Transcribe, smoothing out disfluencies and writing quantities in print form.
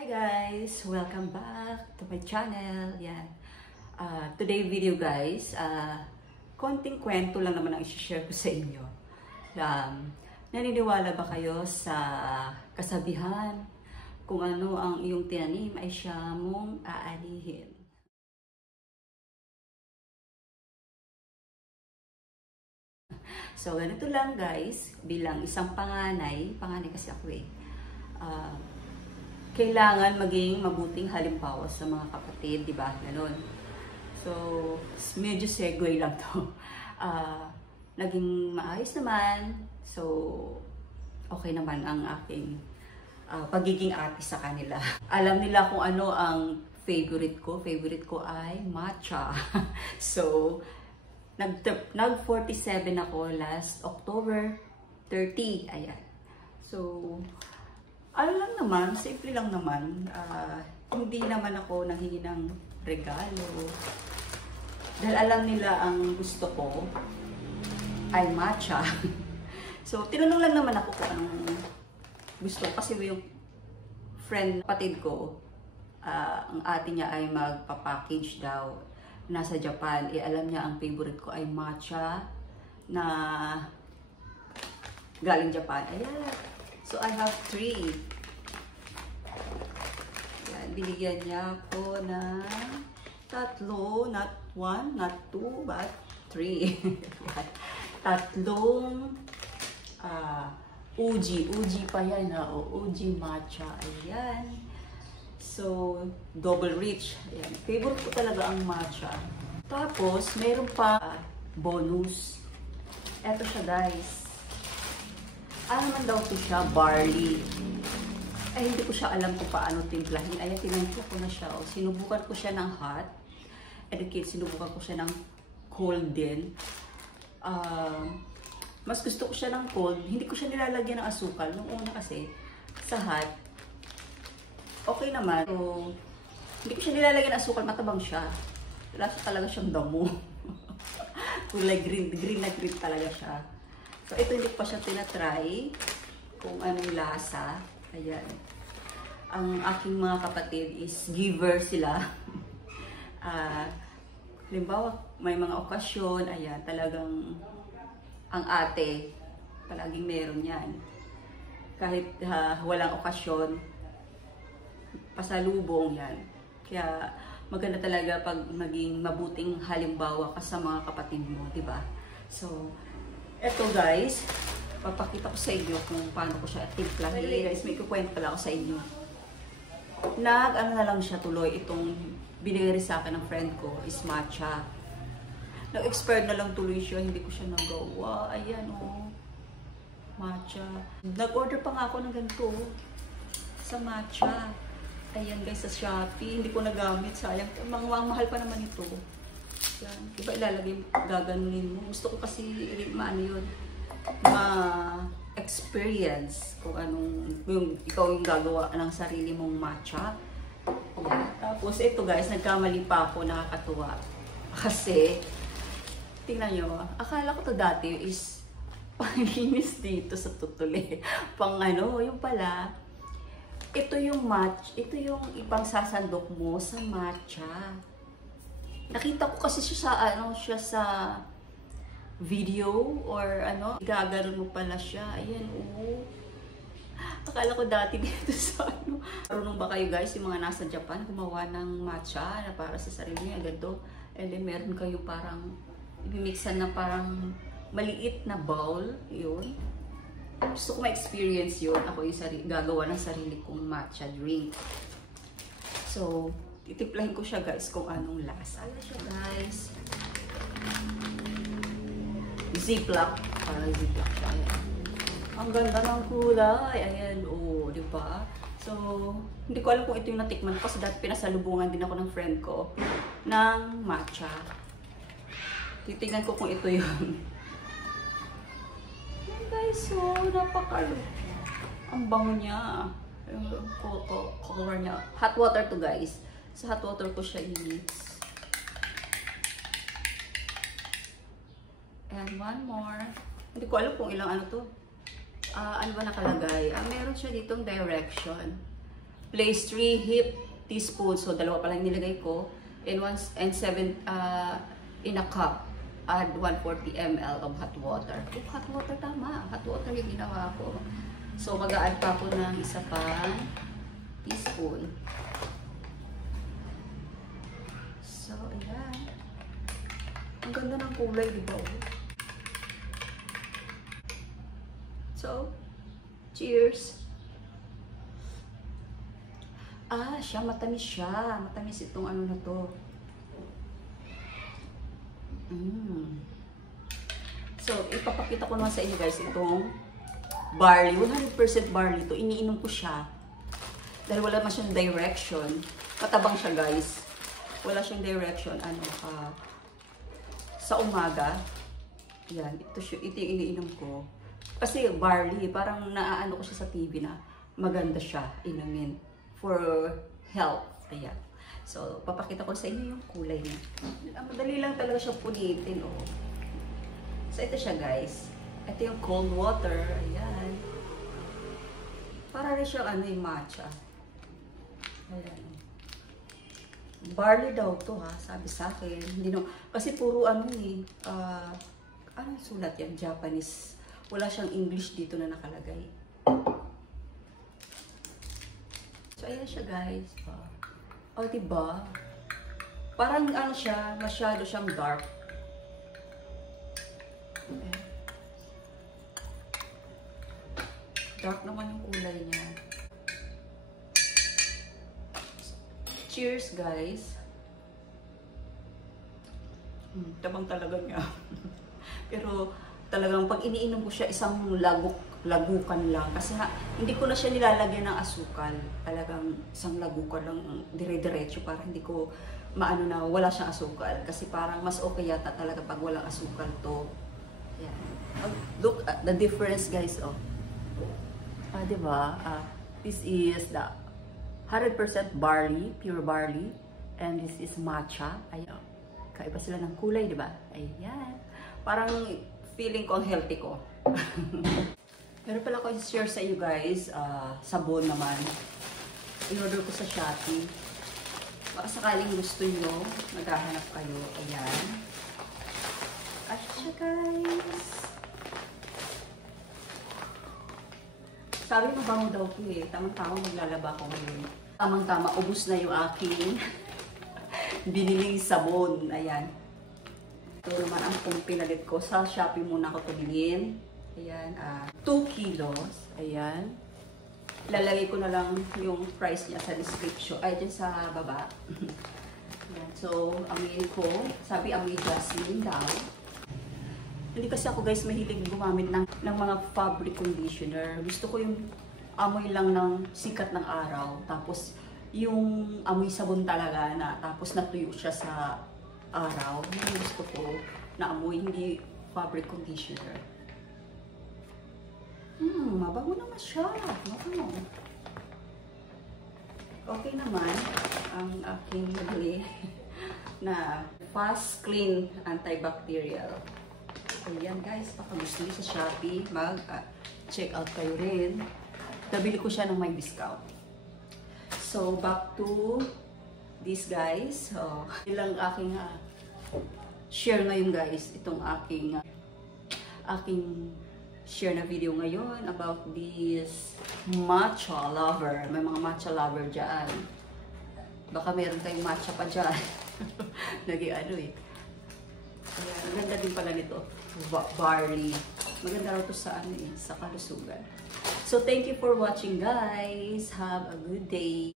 Hi guys! Welcome back to my channel. Yan. Today video guys, konting kwento lang naman ang i-share ko sa inyo. Naniniwala ba kayo sa kasabihan kung ano ang iyong tinanim ay siya mong aanihin? So ganito lang guys, bilang isang panganay kasi ako kailangan maging mabuting halimbawa sa mga kapatid, di ba? Ganon. So, medyo segue lang to. Naging maayos naman. So, okay naman ang aking pagiging ate sa kanila. Alam nila kung ano ang favorite ko. Favorite ko ay matcha. So, nag-47 ako last October 30. Ayan. So, ano lang naman, simple lang naman. Hindi naman ako nanghingi ng regalo. Dahil alam nila ang gusto ko ay matcha. So, tinanong lang naman ako kung anong gusto ko. Kasi yung friend, kapatid ko, ang ate niya ay magpa-package daw. Nasa Japan. Alam niya ang favorite ko ay matcha na galing Japan. Ayan. So, I have 3. Yan, binigyan niya ako ng 3, not 1, not 2, but 3. 3 Uji pa yan, Uji matcha. Ayan. So, double rich. Ayan. Favorite ko talaga ang matcha. Tapos, meron pa bonus. Eto siya guys. Ano naman daw ito siya? Barley. Ay, hindi ko siya alam kung paano timplahin. Ayan, tinanong ko na siya. Sinubukan ko siya ng hot. And again, sinubukan ko siya ng cold din. Mas gusto ko siya ng cold. Hindi ko siya nilalagyan ng asukal. Nung una kasi, sa hot, okay naman. So, hindi ko siya nilalagyan ng asukal. Matabang siya. Wala siya talaga siyang damo. Kulay green. Green na green talaga siya. So, ito hindi pa siya tinatry kung anong lasa. Ayan. Ang aking mga kapatid is giver sila. Halimbawa, may mga okasyon. Ayan, talagang ang ate, palaging meron yan. Kahit walang okasyon, pasalubong yan. Kaya maganda talaga pag maging mabuting halimbawa ka sa mga kapatid mo, diba? So, eto guys, papakita ko sa inyo kung paano ko siya timplahin. By guys, may kukwento pala ako sa inyo. Ano na lang siya tuloy, itong binigay sa akin ng friend ko is matcha. Nag-expired na lang tuloy siya, hindi ko siya nagawa. Ayan matcha. Nag-order pa nga ako ng ganito sa matcha. Ayan guys, sa Shopee, hindi ko nagamit, sayang. Mahal pa naman ito. Yan. Diba ilalagay, gaganunin mo. Gusto ko kasi yun, ma-experience kung anong, ikaw yung gagawa ng sarili mong matcha. Yan. Tapos ito guys, nagkamali pa ako, nakakatuwa. Kasi, tingnan nyo, akala ko to dati is panglinis dito sa tutuli. Yung pala, ito yung ipang sasandok mo sa matcha. Nakita ko kasi siya sa video or gaganon mo pala siya. Ayan, Akala ko dati dito sa Marunong ba kayo guys, yung mga nasa Japan, gumawa ng matcha na para sa sarili niya, ganito. And then meron kayo parang, ibimixan na parang maliit na bowl, yun. Gusto ko ma-experience yun. Ako yung gagawa ng sarili kong matcha drink. So, titiplahin ko siya guys kung anong lasa. Ayan siya guys. Ziploc. Parang ziploc siya. Ayan. Ang ganda ng kulay. Ayan. Diba? So, hindi ko alam kung ito yung natikman ko kasi dati pinasalubungan din ako ng friend ko ng matcha. Titignan ko kung ito yun. Ayan guys. Napakalo. Ang bango niya. Yung color niya. Hot water to guys. Sa hot water ko siya i-mix. And one more. Hindi ko alam kung ilang ano to. Ano ba nakalagay? Meron siya ditong direction. Place 3 heaped teaspoons. So, dalawa pa lang nilagay ko. And 7 in a cup. Add 140 ml of hot water. Oh, hot water, tama. Hot water yung ginawa ko. So, mag-a-add pa ako ng isa pang teaspoon. So, ayan. Ang ganda ng kulay, di ba? So, cheers! Siya, matamis siya. Matamis itong ano na to. So, ipapakita ko naman sa inyo guys itong barley. 100% barley to. Iniinom ko siya. Dahil wala man siyang direction. Matabang siya guys. Wala siyang direction. Sa umaga. Yan. Ito yung iniinom ko. Kasi barley, parang naaano ko siya sa TV na maganda siya inumin for health. Ayan. So, papakita ko sa inyo yung kulay niya. Madali lang talaga siya punitin, oh. So, ito siya, guys. Ito yung cold water. Ayan. Para rin siyang yung matcha. Ayan. Barley daw to, ha. Sabi sa akin. Hindi no, kasi puro ano sulat yan? Japanese. Wala siyang English dito na nakalagay. So, ayan siya, guys. Oh, diba? Parang ano siya, masyado siyang dark. Okay. Dark naman yung kulay niya. Cheers, guys. Tabang talaga niya. Pero talagang pag iniinom ko siya, isang lagukan lang. Kasi hindi ko na siya nilalagyan ng asukal. Talagang isang lagukan lang, dire-diretso para hindi ko maano na wala siyang asukal. Kasi parang mas okay yata talaga pag walang asukal to. Yan. Look at the difference, guys. Oh. Diba? This is the 100% barley, pure barley. And this is matcha. Ayan. Kaiba sila ng kulay, diba? Ayan. Parang feeling ko ang healthy ko. Meron pala ko i-share sa iyo guys, sabon naman. In-order ko sa Shopee. Baka sakaling gusto nyo, maghahanap kayo. Ayan. Asya guys. Sabi mo bango daw ko eh. Tamang-tamang maglalaba ko ngayon. Tamang-tama, ubus na yung aking biniling sabon. Ayan. Ito naman ang pinalit ko. Sa Shopee muna ako ito bilhin. Ayan, 2 kilos. Ayan. Lalagay ko na lang yung price niya sa description. Ay, dyan sa baba. Ayan. So, amoyin ko. Sabi, amoy jasmine daw. Hindi kasi ako guys mahilig gumamit ng mga fabric conditioner. Gusto ko yung amoy lang ng sikat ng araw. Tapos, yung amoy sabon talaga na tapos natuyo siya sa araw. Yung gusto ko na amoy, hindi fabric conditioner. Mabango naman siya. Mabango. Okay naman ang aking nabili na Fast Clean Antibacterial. Ayan guys, baka gusto niyo sa Shopee, mag-check out kayo rin. Nabili ko siya ng may discount. So, back to this guys. Ilang aking share ngayon guys. Itong aking share na video ngayon about this matcha lover. May mga matcha lover dyan. Baka meron tayong matcha pa dyan. Naging ano eh. Ayan, ang ganda din pala nito. Barley. Maganda raw to sa ano eh, sa kalusugan. So, thank you for watching guys. Have a good day.